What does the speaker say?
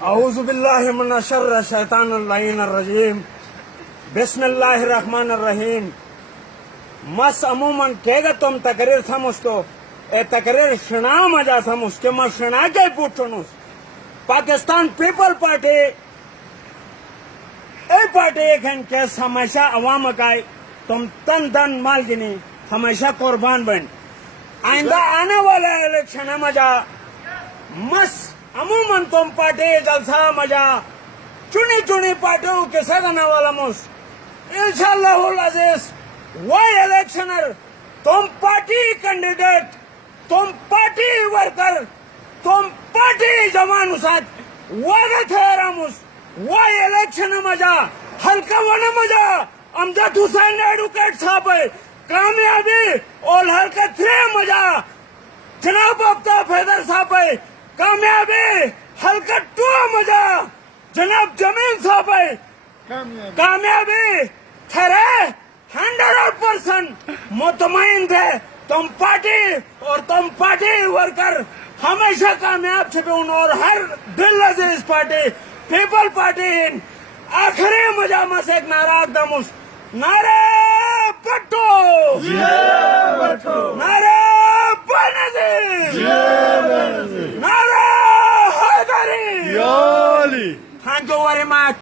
اعوذ باللہ من شر الشیطان اللعین الرجیم بسم اللہ الرحمن الرحیم. مس عموماً کہ گا تم تقریر تھمس تو اے تقریر شنا مجا تھمس کہ میں شنا کے پوچھنس پاکستان پیپل پارٹی اے پارٹی ایک ہیں کہ ہمیشہ عوام کا تم تن دن مال گنی ہمیشہ قربان بن. آئندہ آنے والے الیکشن مجا مس عموماً تم پارٹی جلسہ مجا چنی چنی پارٹیوں کے سگنے والا مس انشاءاللہ العزیز وائی الیکشنر تم پارٹی کینڈیڈیٹ تم پارٹی ورکر تم پارٹی جوان ساتھ واگت ہے راموس وائی الیکشن مجا ہلکا وانا مجا امجد حسین ایڈوکیٹ صاحب کامیابی اور ہلکا تھرے مجا جناب آفتاب حیدر صاحب کامیابی ہلکا ٹو مجا جناب جمیل صاحب کامیابی تھرے 100% مطمئن تھے. تم پارٹی اور تم پارٹی ورکر ہمیشہ کامیاب چھپون اور ہر دل عزیز پارٹی پیپل پارٹی آخری مجامع سے ایک نعرہ دمس نعرہ پٹو